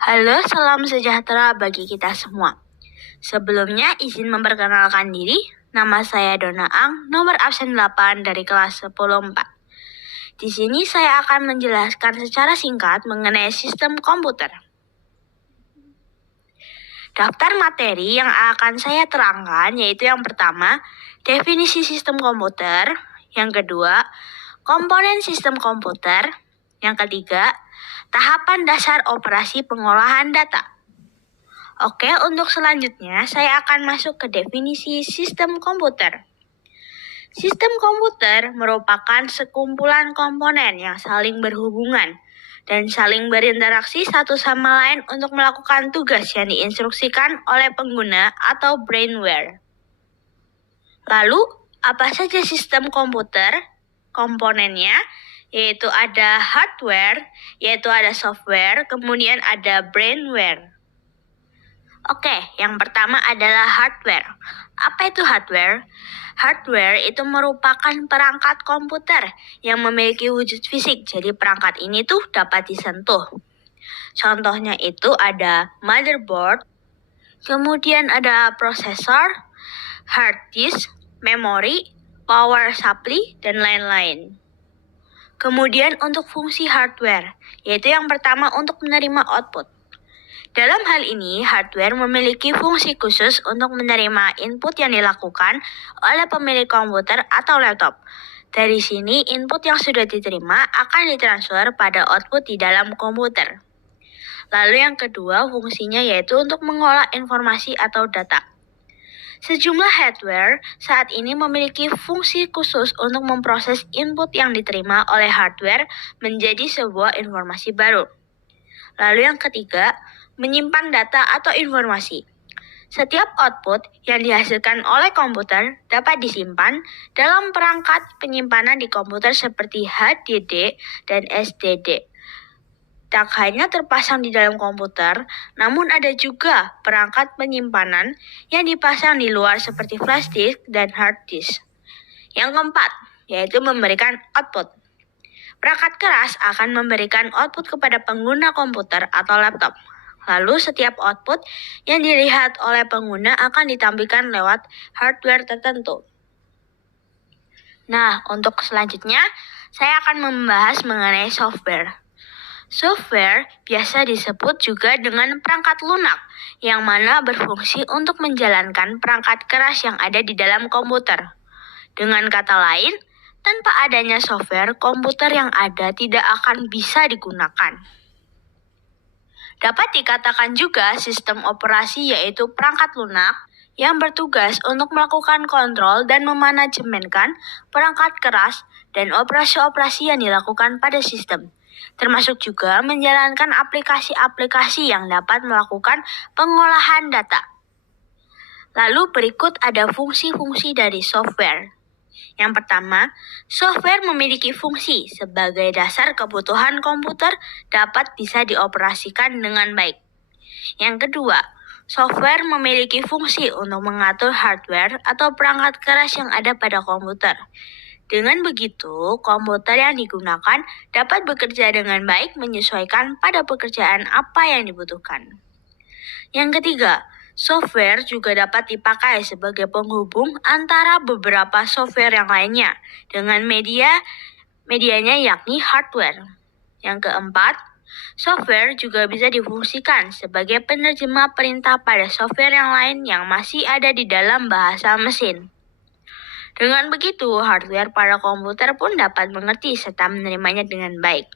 Halo, salam sejahtera bagi kita semua. Sebelumnya, izin memperkenalkan diri. Nama saya Dona Ang, nomor absen 8 dari kelas 10-4. Di sini saya akan menjelaskan secara singkat mengenai sistem komputer. Daftar materi yang akan saya terangkan yaitu yang pertama, definisi sistem komputer. Yang kedua, komponen sistem komputer. Yang ketiga, tahapan dasar operasi pengolahan data. Oke, untuk selanjutnya saya akan masuk ke definisi sistem komputer. Sistem komputer merupakan sekumpulan komponen yang saling berhubungan dan saling berinteraksi satu sama lain untuk melakukan tugas yang diinstruksikan oleh pengguna atau brainware. Lalu, apa saja sistem komputer? Komponennya yaitu ada hardware, yaitu ada software, kemudian ada brainware. Oke, yang pertama adalah hardware. Apa itu hardware? Hardware itu merupakan perangkat komputer yang memiliki wujud fisik. Jadi perangkat ini tuh dapat disentuh. Contohnya itu ada motherboard, kemudian ada prosesor, hard disk, memori, power supply, dan lain-lain. Kemudian untuk fungsi hardware, yaitu yang pertama untuk menerima output. Dalam hal ini, hardware memiliki fungsi khusus untuk menerima input yang dilakukan oleh pemilik komputer atau laptop. Dari sini, input yang sudah diterima akan ditransfer pada output di dalam komputer. Lalu yang kedua, fungsinya yaitu untuk mengolah informasi atau data. Sejumlah hardware saat ini memiliki fungsi khusus untuk memproses input yang diterima oleh hardware menjadi sebuah informasi baru. Lalu yang ketiga, menyimpan data atau informasi. Setiap output yang dihasilkan oleh komputer dapat disimpan dalam perangkat penyimpanan di komputer seperti HDD dan SSD. Tak hanya terpasang di dalam komputer, namun ada juga perangkat penyimpanan yang dipasang di luar seperti flash disk dan hard disk. Yang keempat, yaitu memberikan output. Perangkat keras akan memberikan output kepada pengguna komputer atau laptop. Lalu setiap output yang dilihat oleh pengguna akan ditampilkan lewat hardware tertentu. Nah, untuk selanjutnya, saya akan membahas mengenai software. Software biasa disebut juga dengan perangkat lunak, yang mana berfungsi untuk menjalankan perangkat keras yang ada di dalam komputer. Dengan kata lain, tanpa adanya software, komputer yang ada tidak akan bisa digunakan. Dapat dikatakan juga sistem operasi yaitu perangkat lunak yang bertugas untuk melakukan kontrol dan memanajemenkan perangkat keras dan operasi-operasi yang dilakukan pada sistem, termasuk juga menjalankan aplikasi-aplikasi yang dapat melakukan pengolahan data. Lalu berikut ada fungsi-fungsi dari software. Yang pertama, software memiliki fungsi sebagai dasar kebutuhan komputer dapat bisa dioperasikan dengan baik. Yang kedua, software memiliki fungsi untuk mengatur hardware atau perangkat keras yang ada pada komputer. Dengan begitu, komputer yang digunakan dapat bekerja dengan baik menyesuaikan pada pekerjaan apa yang dibutuhkan. Yang ketiga, software juga dapat dipakai sebagai penghubung antara beberapa software yang lainnya dengan medianya yakni hardware. Yang keempat, software juga bisa difungsikan sebagai penerjemah perintah pada software yang lain yang masih ada di dalam bahasa mesin. Dengan begitu, hardware pada komputer pun dapat mengerti serta menerimanya dengan baik.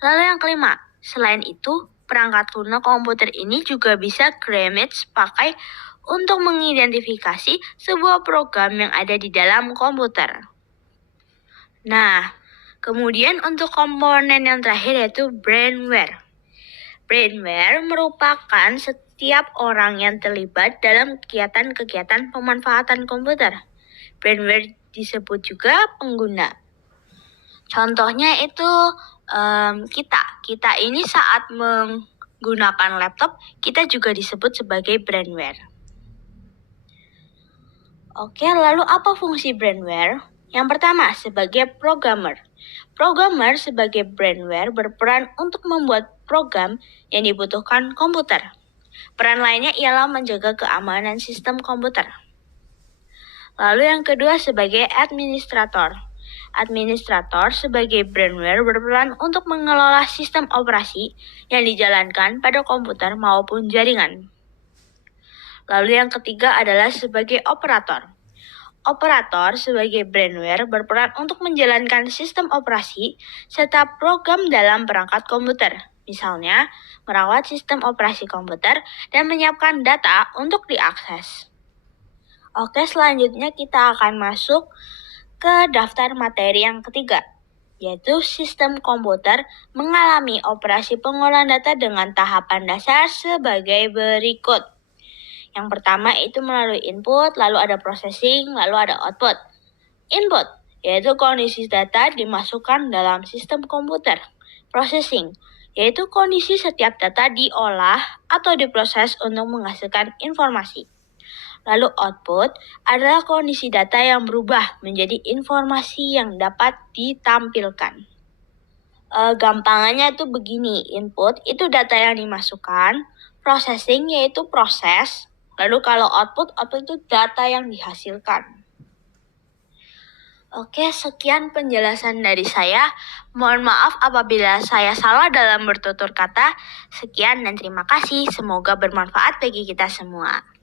Lalu yang kelima, selain itu, perangkat lunak komputer ini juga bisa gremlins pakai untuk mengidentifikasi sebuah program yang ada di dalam komputer. Nah, kemudian untuk komponen yang terakhir yaitu brainware. Brainware merupakan setiap orang yang terlibat dalam kegiatan-kegiatan pemanfaatan komputer. Brainware disebut juga pengguna. Contohnya itu kita ini saat menggunakan laptop, kita juga disebut sebagai brainware. Oke, lalu apa fungsi brainware? Yang pertama, sebagai programmer. Programmer sebagai brainware berperan untuk membuat program yang dibutuhkan komputer. Peran lainnya ialah menjaga keamanan sistem komputer. Lalu yang kedua sebagai administrator. Administrator sebagai brainware berperan untuk mengelola sistem operasi yang dijalankan pada komputer maupun jaringan. Lalu yang ketiga adalah sebagai operator. Operator sebagai brainware berperan untuk menjalankan sistem operasi serta program dalam perangkat komputer. Misalnya, merawat sistem operasi komputer dan menyiapkan data untuk diakses. Oke, selanjutnya kita akan masuk ke daftar materi yang ketiga, yaitu sistem komputer mengalami operasi pengolahan data dengan tahapan dasar sebagai berikut. Yang pertama itu melalui input, lalu ada processing, lalu ada output. Input, yaitu kondisi data dimasukkan dalam sistem komputer. Processing, yaitu kondisi setiap data diolah atau diproses untuk menghasilkan informasi. Lalu output adalah kondisi data yang berubah menjadi informasi yang dapat ditampilkan. Gampangannya itu begini, input itu data yang dimasukkan, processing yaitu proses, lalu kalau output itu data yang dihasilkan. Oke, sekian penjelasan dari saya. Mohon maaf apabila saya salah dalam bertutur kata. Sekian dan terima kasih. Semoga bermanfaat bagi kita semua.